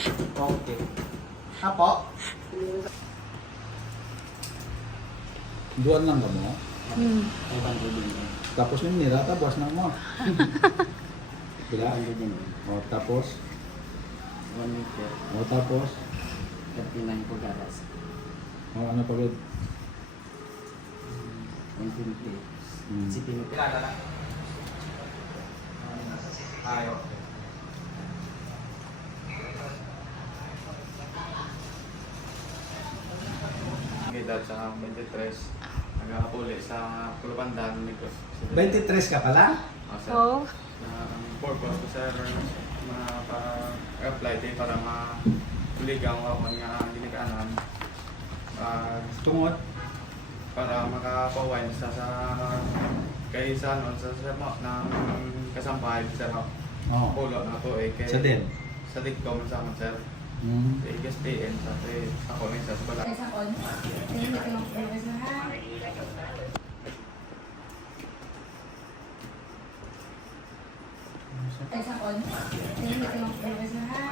Okay. Apo? Duan lang ka mo. Hmm. Tapos yung nirata, buwas na mo. Bila? O, tapos? 1 meter. O, tapos? 39 pulgadas. O, ano pagod? 120. Si Pino. Kilala na? Ay, okay. Edad sa 23, nag-aapuli sa Pulupandan, Negros. 23 ka pala? Sir. Oh. Ang purpose ko, sir, ma-apply din para ma-tuligaw ako nga ginikanan. Tungod? Para makapawain sa kay sa ano, sa mo ng kasampahay, sir. Oo. Pulo na to eh. Kay, Sa din? Sa Digcom sa sir. Hmm. Kay GSTN, sa ako na isa sa bala. Sa on. Tingnan natin ang progress na ha. Sa on. Tingnan natin ang progress na ha.